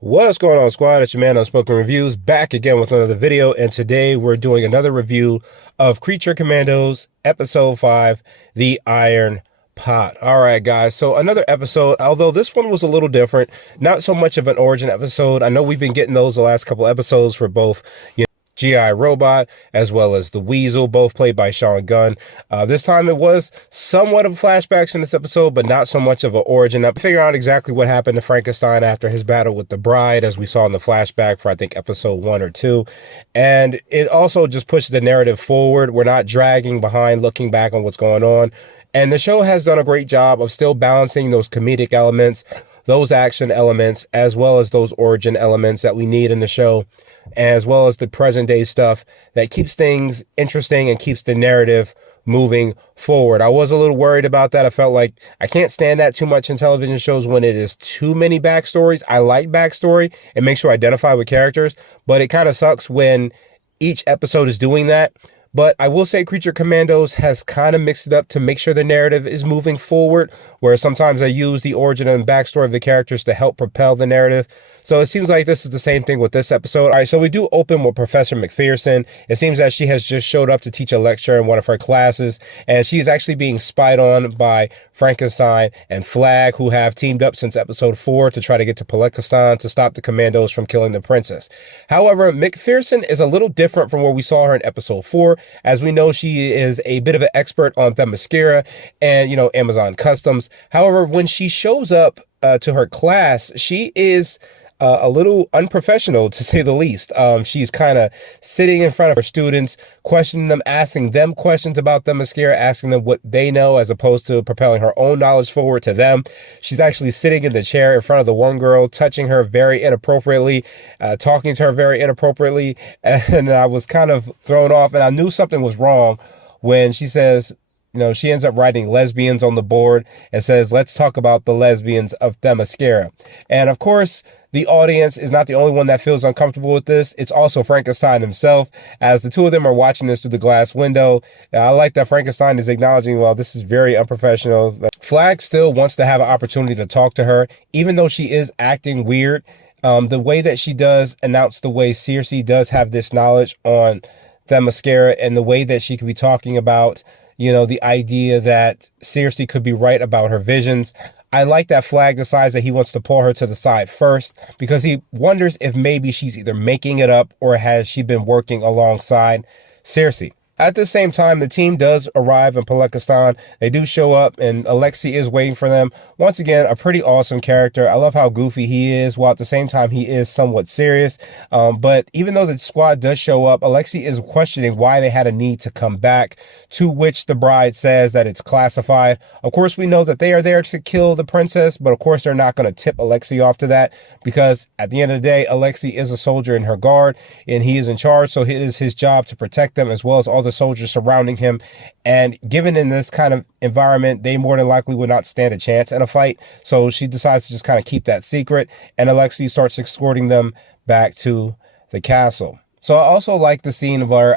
What's going on, squad? It's your man Unspoken Reviews, back again with another video, and today we're doing another review of Creature Commandos Episode 5, The Iron Pot. Alright guys, so another episode, although this one was a little different, not so much of an origin episode. I know we've been getting those the last couple episodes for both, GI Robot, as well as the Weasel, both played by Sean Gunn. This time it was somewhat of flashbacks in this episode, but not so much of an origin. I figure out exactly what happened to Frankenstein after his battle with the bride, as we saw in the flashback for, I think, episode 1 or 2. And it also just pushes the narrative forward. We're not dragging behind, looking back on what's going on. And the show has done a great job of still balancing those comedic elements, those action elements, as well as those origin elements that we need in the show, as well as the present day stuff that keeps things interesting and keeps the narrative moving forward. I was a little worried about that. I felt like I can't stand that too much in television shows when it is too many backstories. I like backstory and make sure I identify with characters, but it kind of sucks when each episode is doing that. But I will say Creature Commandos has kind of mixed it up to make sure the narrative is moving forward, where sometimes I use the origin and backstory of the characters to help propel the narrative. So it seems like this is the same thing with this episode. All right, so we do open with Professor McPherson. It seems that she has just showed up to teach a lecture in one of her classes, and she is actually being spied on by Frankenstein and Flag, who have teamed up since episode 4 to try to get to Palekistan to stop the Commandos from killing the princess. However, McPherson is a little different from where we saw her in episode 4. As we know, she is a bit of an expert on Themyscira and, Amazon customs. However, when she shows up to her class, she is a little unprofessional, to say the least. She's kind of sitting in front of her students, questioning them, asking them questions about Themyscira, asking them what they know, as opposed to propelling her own knowledge forward to them. She's actually sitting in the chair in front of the one girl, touching her very inappropriately, talking to her very inappropriately, and I was kind of thrown off, and I knew something was wrong when she says, she ends up writing lesbians on the board and says, let's talk about the lesbians of Themyscira. And of course, the audience is not the only one that feels uncomfortable with this. It's also Frankenstein himself, as the two of them are watching this through the glass window. I like that Frankenstein is acknowledging, well, this is very unprofessional. Flag still wants to have an opportunity to talk to her, even though she is acting weird. The way that she does announce the way Circe does have this knowledge on Themyscira, and the way that she could be talking about, the idea that Circe could be right about her visions. I like that Flag decides that he wants to pull her to the side first, because he wonders if maybe she's either making it up or has she been working alongside Circe. At the same time, the team does arrive in Palekistan. They do show up, and Alexei is waiting for them. Once again, a pretty awesome character. I love how goofy he is, while at the same time he is somewhat serious. But even though the squad does show up, Alexei is questioning why they had a need to come back, to which the bride says that it's classified. Of course, we know that they are there to kill the princess, but of course they're not going to tip Alexei off to that, because at the end of the day, Alexei is a soldier in her guard, and he is in charge, so it is his job to protect them, as well as all the soldiers surrounding him. And given in this kind of environment, they more than likely would not stand a chance in a fight. So she decides to just kind of keep that secret, and Alexei starts escorting them back to the castle. So I also like the scene where,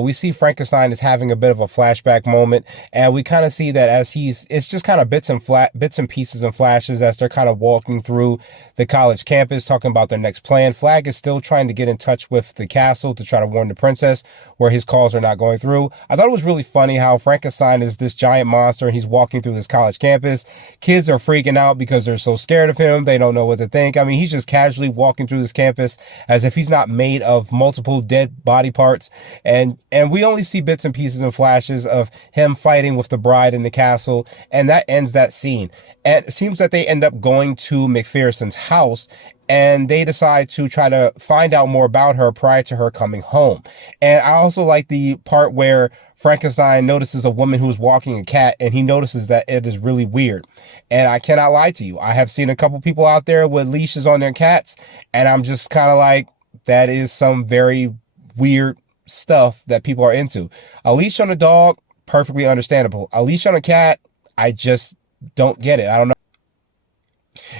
we see Frankenstein is having a bit of a flashback moment, and we kind of see that as it's just kind of bits and pieces and flashes as they're kind of walking through the college campus, talking about their next plan. Flag is still trying to get in touch with the castle to try to warn the princess, where his calls are not going through. I thought it was really funny how Frankenstein is this giant monster, and he's walking through this college campus. Kids are freaking out because they're so scared of him. They don't know what to think. I mean, he's just casually walking through this campus as if he's not made of multiple dead body parts, and we only see bits and pieces and flashes of him fighting with the bride in the castle, and that ends that scene. And it seems that they end up going to McPherson's house, and they decide to try to find out more about her prior to her coming home. And I also like the part where Frankenstein notices a woman who's walking a cat, and he notices that it is really weird. And I cannot lie to you, I have seen a couple people out there with leashes on their cats, and I'm just kind of like, that is some very weird stuff that people are into. A leash on a dog, perfectly understandable. A leash on a cat, I just don't get it. I don't know.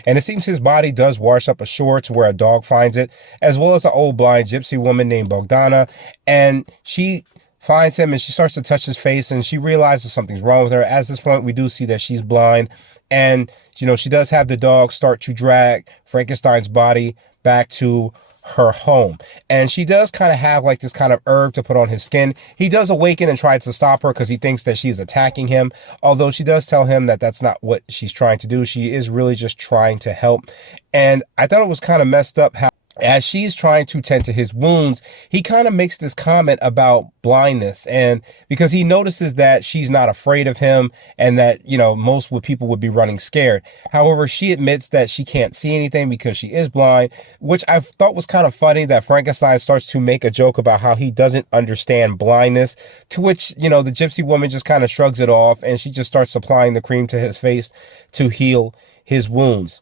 And it seems his body does wash up ashore to where a dog finds it, as well as an old blind gypsy woman named Bogdana. And she finds him, and she starts to touch his face, and she realizes something's wrong with her. At this point, we do see that she's blind. And, she does have the dog start to drag Frankenstein's body back to her home. And she does kind of have like this kind of herb to put on his skin. He does awaken and try to stop her because he thinks that she's attacking him, although she does tell him that that's not what she's trying to do. She is really just trying to help. And I thought it was kind of messed up how, as she's trying to tend to his wounds, he kind of makes this comment about blindness, and because he notices that she's not afraid of him and that, you know, most people would be running scared. However, she admits that she can't see anything because she is blind, which I thought was kind of funny, that Frankenstein starts to make a joke about how he doesn't understand blindness, to which, you know, the gypsy woman just kind of shrugs it off, and she just starts applying the cream to his face to heal his wounds.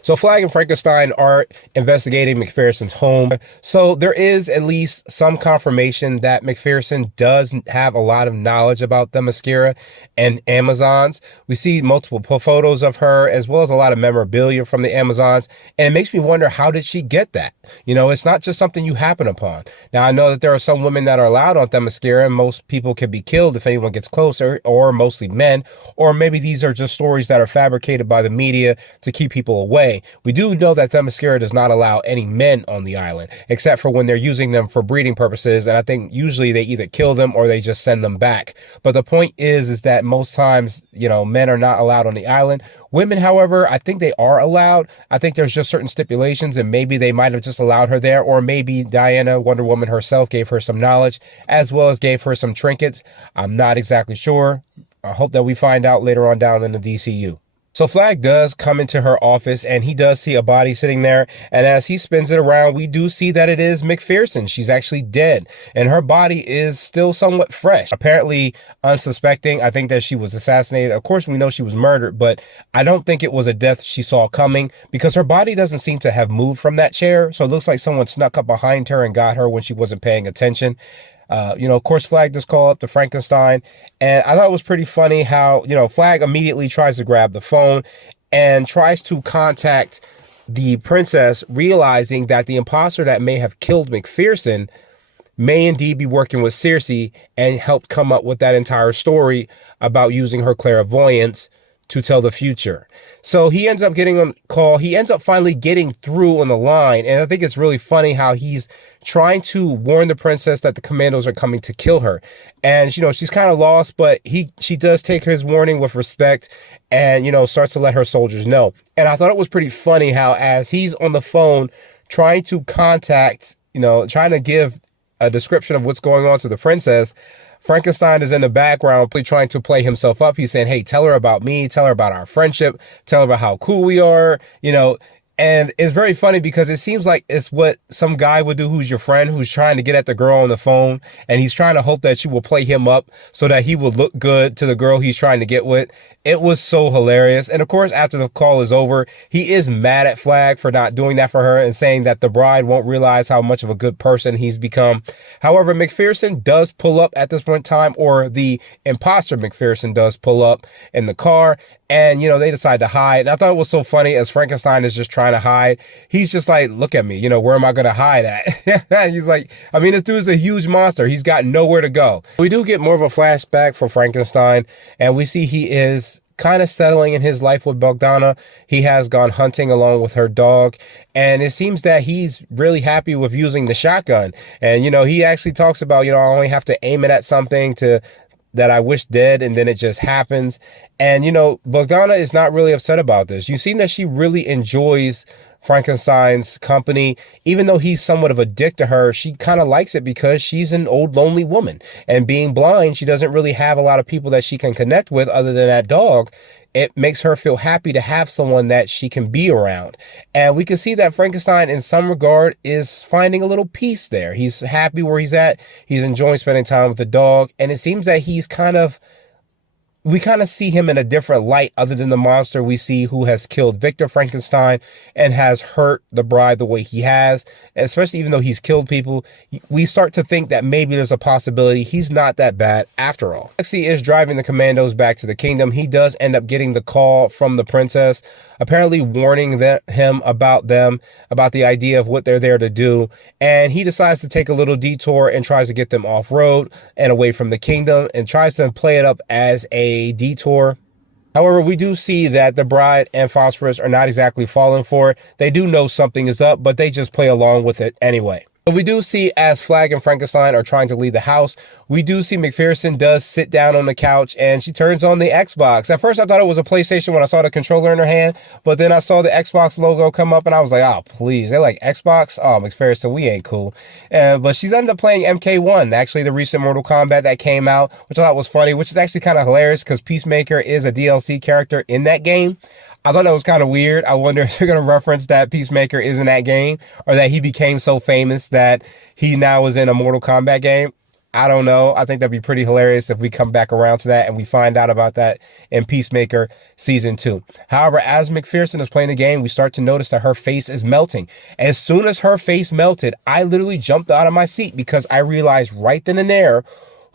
So Flag and Frankenstein are investigating McPherson's home. So there is at least some confirmation that McPherson does have a lot of knowledge about the Themyscira and Amazons. We see multiple photos of her, as well as a lot of memorabilia from the Amazons. And it makes me wonder, how did she get that? You know, it's not just something you happen upon. Now, I know that there are some women that are allowed on Themyscira, and most people can be killed if anyone gets closer, or mostly men, or maybe these are just stories that are fabricated by the media to keep people away. We do know that Themyscira does not allow any men on the island, except for when they're using them for breeding purposes, and I think usually they either kill them or they just send them back. But the point is that most times, you know, men are not allowed on the island. Women, however, I think they are allowed. I think there's just certain stipulations, and maybe they might have just allowed her there, or maybe Diana, Wonder Woman herself, gave her some knowledge, as well as gave her some trinkets. I'm not exactly sure. I hope that we find out later on down in the DCU. So Flag does come into her office, and he does see a body sitting there. And as he spins it around, we do see that it is McPherson. She's actually dead, and her body is still somewhat fresh, apparently unsuspecting. I think that she was assassinated. Of course, we know she was murdered, but I don't think it was a death she saw coming, because her body doesn't seem to have moved from that chair. So it looks like someone snuck up behind her and got her when she wasn't paying attention. You know, of course, Flag does call up to Frankenstein, and I thought it was pretty funny how, you know, Flag immediately tries to grab the phone and tries to contact the princess, realizing that the imposter that may have killed McPherson may indeed be working with Circe and helped come up with that entire story about using her clairvoyance to tell the future. So he ends up getting on call. He ends up finally getting through on the line. And I think it's really funny how he's trying to warn the princess that the Commandos are coming to kill her. And, you know, she's kind of lost, but she does take his warning with respect and, you know, starts to let her soldiers know. And I thought it was pretty funny how, as he's on the phone trying to contact, you know, trying to give a description of what's going on to the princess, Frankenstein is in the background trying to play himself up. He's saying, hey, tell her about me, tell her about our friendship, tell her about how cool we are, you know. And it's very funny because it seems like it's what some guy would do who's your friend, who's trying to get at the girl on the phone, and he's trying to hope that she will play him up so that he will look good to the girl he's trying to get with. It was so hilarious. And of course, after the call is over, he is mad at Flag for not doing that for her and saying that the bride won't realize how much of a good person he's become. However, McPherson does pull up at this point in time, or the imposter McPherson does pull up in the car, and, you know, they decide to hide. And I thought it was so funny, as Frankenstein is just trying to hide. He's just like, look at me, you know, where am I going to hide at? He's like, I mean, this dude's a huge monster. He's got nowhere to go. We do get more of a flashback for Frankenstein, and we see he is kind of settling in his life with Bogdana. He has gone hunting along with her dog, and it seems that he's really happy with using the shotgun. And, you know, he actually talks about, you know, I only have to aim it at something that I wish dead, and then it just happens. And, you know, Bogdana is not really upset about this. You see that she really enjoys Frankenstein's company. Even though he's somewhat of a dick to her, she kind of likes it because she's an old, lonely woman. And being blind, she doesn't really have a lot of people that she can connect with other than that dog. It makes her feel happy to have someone that she can be around. And we can see that Frankenstein, in some regard, is finding a little peace there. He's happy where he's at. He's enjoying spending time with the dog. And it seems that we kind of see him in a different light other than the monster we see who has killed Victor Frankenstein and has hurt the bride the way he has. And especially even though he's killed people, we start to think that maybe there's a possibility he's not that bad after all. Lexi is driving the Commandos back to the kingdom. He does end up getting the call from the princess, apparently warning him about the idea of what they're there to do. And he decides to take a little detour and tries to get them off road and away from the kingdom, and tries to play it up as a detour. However, we do see that the Bride and Phosphorus are not exactly falling for it. They do know something is up, but they just play along with it anyway. But we do see, as Flag and Frankenstein are trying to leave the house, we do see McPherson does sit down on the couch and she turns on the Xbox. At first I thought it was a PlayStation when I saw the controller in her hand, but then I saw the Xbox logo come up and I was like, oh please, they're like Xbox? Oh, McPherson, we ain't cool. But she's ended up playing MK1, actually the recent Mortal Kombat that came out, which I thought was funny, which is actually kind of hilarious because Peacemaker is a DLC character in that game. I thought that was kind of weird. I wonder if they're going to reference that Peacemaker is in that game or that he became so famous that he now is in a Mortal Kombat game. I don't know. I think that'd be pretty hilarious if we come back around to that and we find out about that in Peacemaker Season 2. However, as McPherson is playing the game, we start to notice that her face is melting. As soon as her face melted, I literally jumped out of my seat because I realized right then and there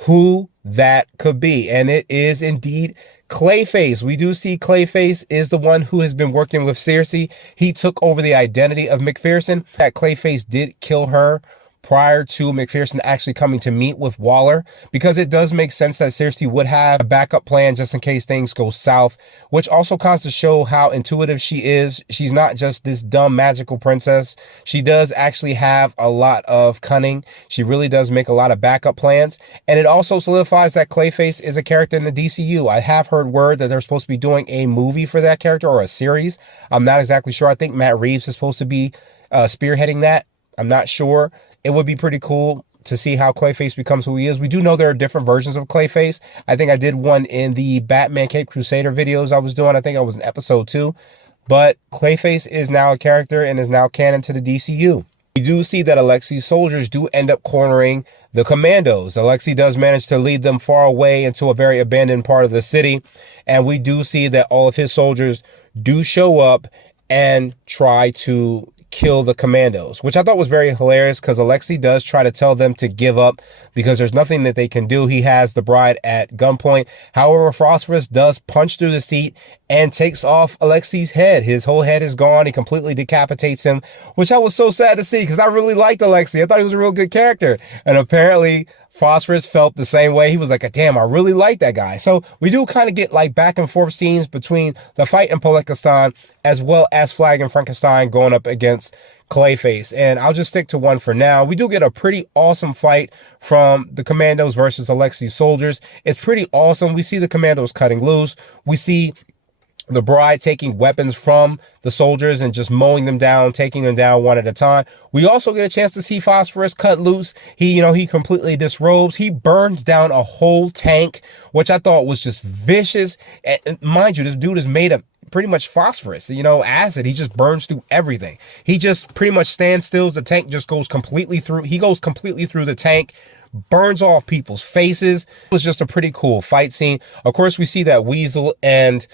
who that could be. And it is indeed Clayface. We do see Clayface is the one who has been working with Circe. He took over the identity of McPherson. That Clayface did kill her prior to McPherson actually coming to meet with Waller, because it does make sense that Circe would have a backup plan just in case things go south, which also comes to show how intuitive she is. She's not just this dumb magical princess. She does actually have a lot of cunning. She really does make a lot of backup plans. And it also solidifies that Clayface is a character in the DCU. I have heard word that they're supposed to be doing a movie for that character or a series. I'm not exactly sure. I think Matt Reeves is supposed to be spearheading that. I'm not sure. It would be pretty cool to see how Clayface becomes who he is. We do know there are different versions of Clayface. I think I did one in the Batman Cape Crusader videos I was doing. I think I was in episode 2. But Clayface is now a character and is now canon to the DCU. We do see that Alexi's soldiers do end up cornering the Commandos. Alexi does manage to lead them far away into a very abandoned part of the city. And we do see that all of his soldiers do show up and try to kill the Commandos, which I thought was very hilarious because Alexi does try to tell them to give up because there's nothing that they can do. He has the Bride at gunpoint. However, Phosphorus does punch through the seat and takes off Alexi's head. His whole head is gone. He completely decapitates him, which I was so sad to see because I really liked Alexi. I thought he was a real good character. And apparently Phosphorus felt the same way. He was like, damn, I really like that guy. So we do kind of get like back and forth scenes between the fight in Palekistan as well as Flag and Frankenstein going up against Clayface. And I'll just stick to one for now. We do get a pretty awesome fight from the Commandos versus Alexi's soldiers. It's pretty awesome. We see the Commandos cutting loose. We see the Bride taking weapons from the soldiers and just mowing them down, taking them down one at a time. We also get a chance to see Phosphorus cut loose. He completely disrobes. He burns down a whole tank, which I thought was just vicious. And mind you, this dude is made of pretty much phosphorus, acid. He just burns through everything. He just pretty much stands still. The tank just goes completely through. He goes completely through the tank, burns off people's faces. It was just a pretty cool fight scene. Of course, we see that Weasel and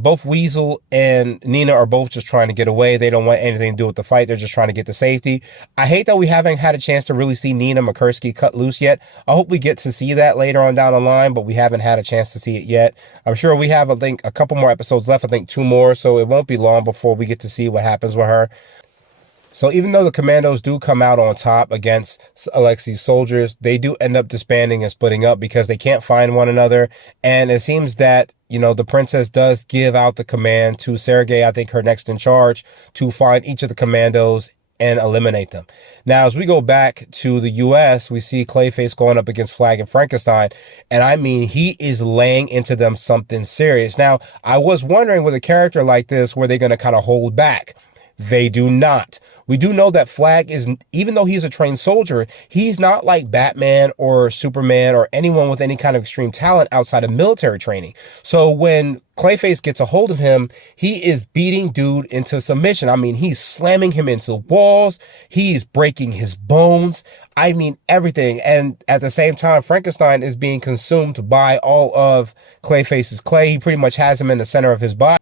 both Weasel and Nina are both just trying to get away. They don't want anything to do with the fight. They're just trying to get to safety. I hate that we haven't had a chance to really see Nina Mikursky cut loose yet. I hope we get to see that later on down the line, but we haven't had a chance to see it yet. I'm sure we have, I think, a couple more episodes left. I think 2 more, so it won't be long before we get to see what happens with her. So even though the Commandos do come out on top against Alexi's soldiers, they do end up disbanding and splitting up because they can't find one another. And it seems that, the princess does give out the command to Sergei, I think her next in charge, to find each of the Commandos and eliminate them. Now, as we go back to the U.S., we see Clayface going up against Flag and Frankenstein. And I mean, he is laying into them something serious. Now, I was wondering with a character like this, were they going to kind of hold back? They do not. We do know that Flag is, even though he's a trained soldier, he's not like Batman or Superman or anyone with any kind of extreme talent outside of military training. So when Clayface gets a hold of him, he is beating dude into submission. I mean, he's slamming him into walls. He's breaking his bones. I mean, everything. And at the same time, Frankenstein is being consumed by all of Clayface's clay. He pretty much has him in the center of his body.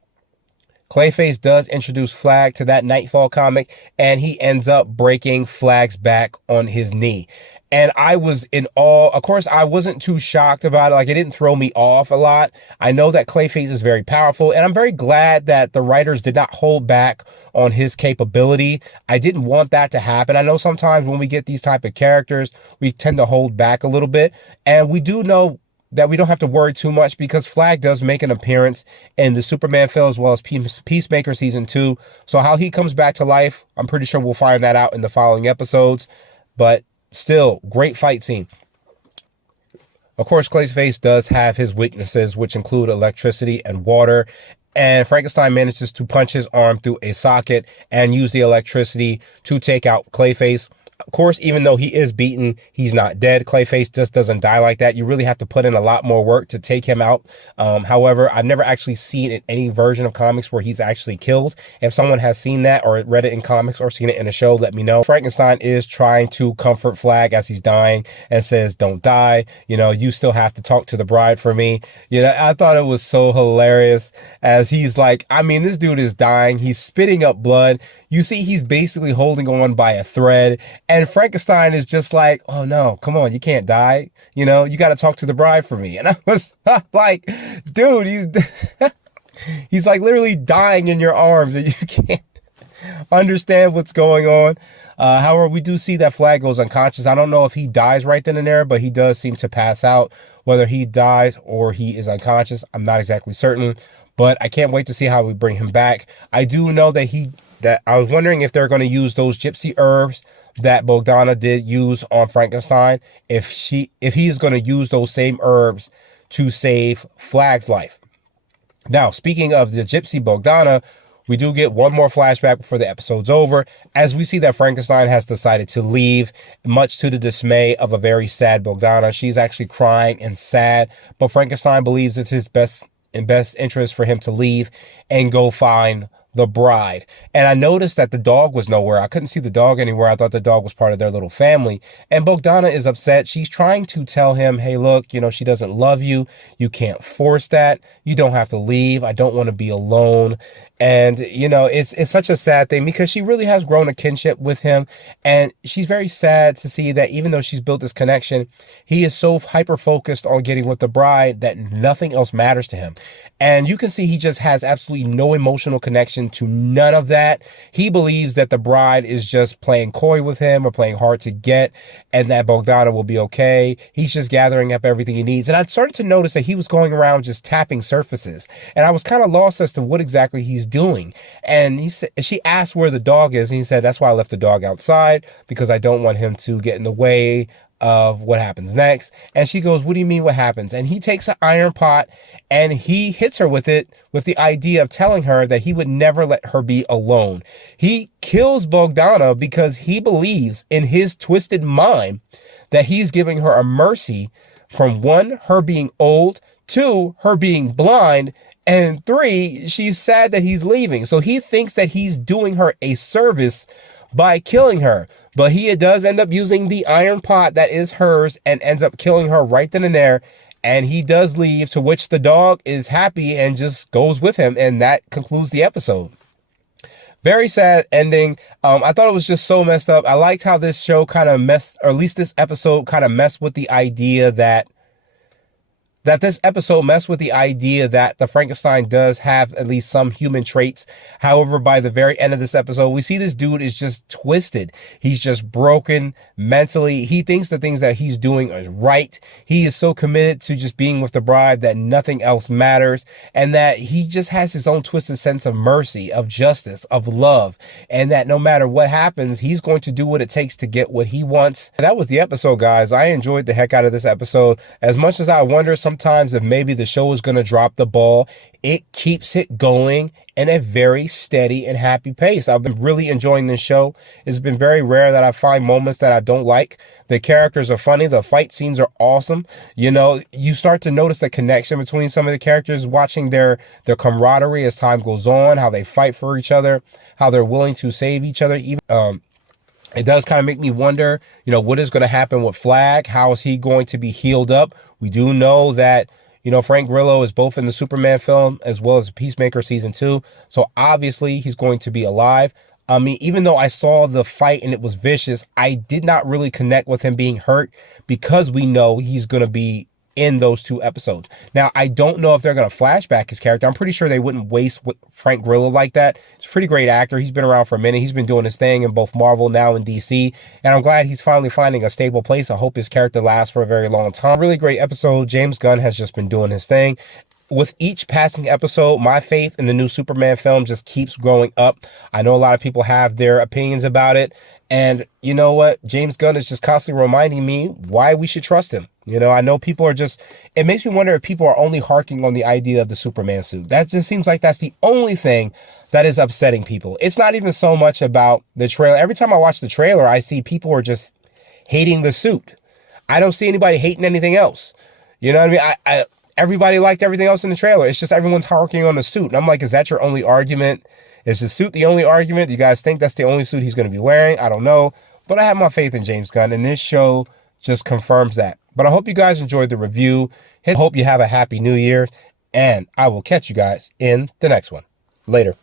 Clayface does introduce Flag to that Nightfall comic, and he ends up breaking Flag's back on his knee. And I was in awe. Of course, I wasn't too shocked about it. Like, it didn't throw me off a lot. I know that Clayface is very powerful, and I'm very glad that the writers did not hold back on his capability. I didn't want that to happen. I know sometimes when we get these type of characters, we tend to hold back a little bit. And we do know that we don't have to worry too much, because Flag does make an appearance in the Superman film as well as Peacemaker season 2. So how he comes back to life, I'm pretty sure we'll find that out in the following episodes. But still, great fight scene. Of course, Clayface does have his weaknesses, which include electricity and water. And Frankenstein manages to punch his arm through a socket and use the electricity to take out Clayface. Of course, even though he is beaten, he's not dead. Clayface just doesn't die like that. You really have to put in a lot more work to take him out. However, I've never actually seen in any version of comics where he's actually killed. If someone has seen that or read it in comics or seen it in a show, let me know. Frankenstein is trying to comfort Flag as he's dying and says, "Don't die. You know, you still have to talk to the bride for me." You know, I thought it was so hilarious as he's like, I mean, this dude is dying. He's spitting up blood. You see, he's basically holding on by a thread. And Frankenstein is just like, "Oh no, come on, you can't die. You know, you got to talk to the bride for me." And I was like, dude, he's like literally dying in your arms and you can't understand what's going on. However, we do see that Flag goes unconscious. I don't know if he dies right then and there, but he does seem to pass out. Whether he dies or he is unconscious, I'm not exactly certain, but I can't wait to see how we bring him back. I do know that I was wondering if they're going to use those gypsy herbs that Bogdana did use on Frankenstein, if he is going to use those same herbs to save Flag's life. Now, speaking of the gypsy Bogdana, we do get one more flashback before the episode's over, as we see that Frankenstein has decided to leave, much to the dismay of a very sad Bogdana. She's actually crying and sad, but Frankenstein believes it's his best interest for him to leave and go find the bride. And I noticed that the dog was nowhere. I couldn't see the dog anywhere. I thought the dog was part of their little family. And Bogdana is upset. She's trying to tell him, "Hey, look, you know, she doesn't love you. You can't force that. You don't have to leave. I don't want to be alone." And, you know, it's such a sad thing because she really has grown a kinship with him. And she's very sad to see that even though she's built this connection, he is so hyper-focused on getting with the bride that nothing else matters to him. And you can see he just has absolutely no emotional connection to none of that. He believes that the bride is just playing coy with him or playing hard to get, and that Bogdana will be okay. He's just gathering up everything he needs. And I started to notice that he was going around just tapping surfaces. And I was kind of lost as to what exactly he's doing. And she asked where the dog is, and he said, "That's why I left the dog outside, because I don't want him to get in the way of what happens next." And she goes, "What do you mean what happens?" And he takes an iron pot and he hits her with it, with the idea of telling her that he would never let her be alone. He kills Bogdana because he believes in his twisted mind that he's giving her a mercy from 1, her being old, 2, her being blind, and 3, she's sad that he's leaving. So he thinks that he's doing her a service by killing her. But he does end up using the iron pot that is hers and ends up killing her right then and there. And he does leave, to which the dog is happy and just goes with him. And that concludes the episode. Very sad ending. I thought it was just so messed up. I liked how this show kind of messed, or at least this episode kind of messed with the idea that the Frankenstein does have at least some human traits. However, by the very end of this episode, we see this dude is just twisted. He's just broken mentally. He thinks the things that he's doing is right. He is so committed to just being with the bride that nothing else matters, and that he just has his own twisted sense of mercy, of justice, of love, and that no matter what happens, he's going to do what it takes to get what he wants. And that was the episode, guys. I enjoyed the heck out of this episode. As much as I wonder sometimes if maybe the show is going to drop the ball, it keeps it going in a very steady and happy pace. I've been really enjoying this show. It's been very rare that I find moments that I don't like. The characters are funny. The fight scenes are awesome. You know, you start to notice the connection between some of the characters, watching their camaraderie as time goes on, how they fight for each other, how they're willing to save each other. It does kind of make me wonder, you know, what is going to happen with Flag? How is he going to be healed up? We do know that, you know, Frank Grillo is both in the Superman film as well as Peacemaker season 2. So obviously he's going to be alive. I mean, even though I saw the fight and it was vicious, I did not really connect with him being hurt, because we know he's going to be in those 2 episodes. Now, I don't know if they're going to flashback his character. I'm pretty sure they wouldn't waste Frank Grillo like that. He's a pretty great actor. He's been around for a minute. He's been doing his thing in both Marvel, now in DC. And I'm glad he's finally finding a stable place. I hope his character lasts for a very long time. Really great episode. James Gunn has just been doing his thing. With each passing episode, my faith in the new Superman film just keeps growing up. I know a lot of people have their opinions about it. And you know what? James Gunn is just constantly reminding me why we should trust him. You know, I know people are just, it makes me wonder if people are only harking on the idea of the Superman suit. That just seems like that's the only thing that is upsetting people. It's not even so much about the trailer. Every time I watch the trailer, I see people are just hating the suit. I don't see anybody hating anything else. You know what I mean? Everybody liked everything else in the trailer. It's just everyone's harking on the suit. And I'm like, is that your only argument? Is the suit the only argument? Do you guys think that's the only suit he's going to be wearing? I don't know. But I have my faith in James Gunn, and this show just confirms that. But I hope you guys enjoyed the review. I hope you have a happy new year, and I will catch you guys in the next one. Later.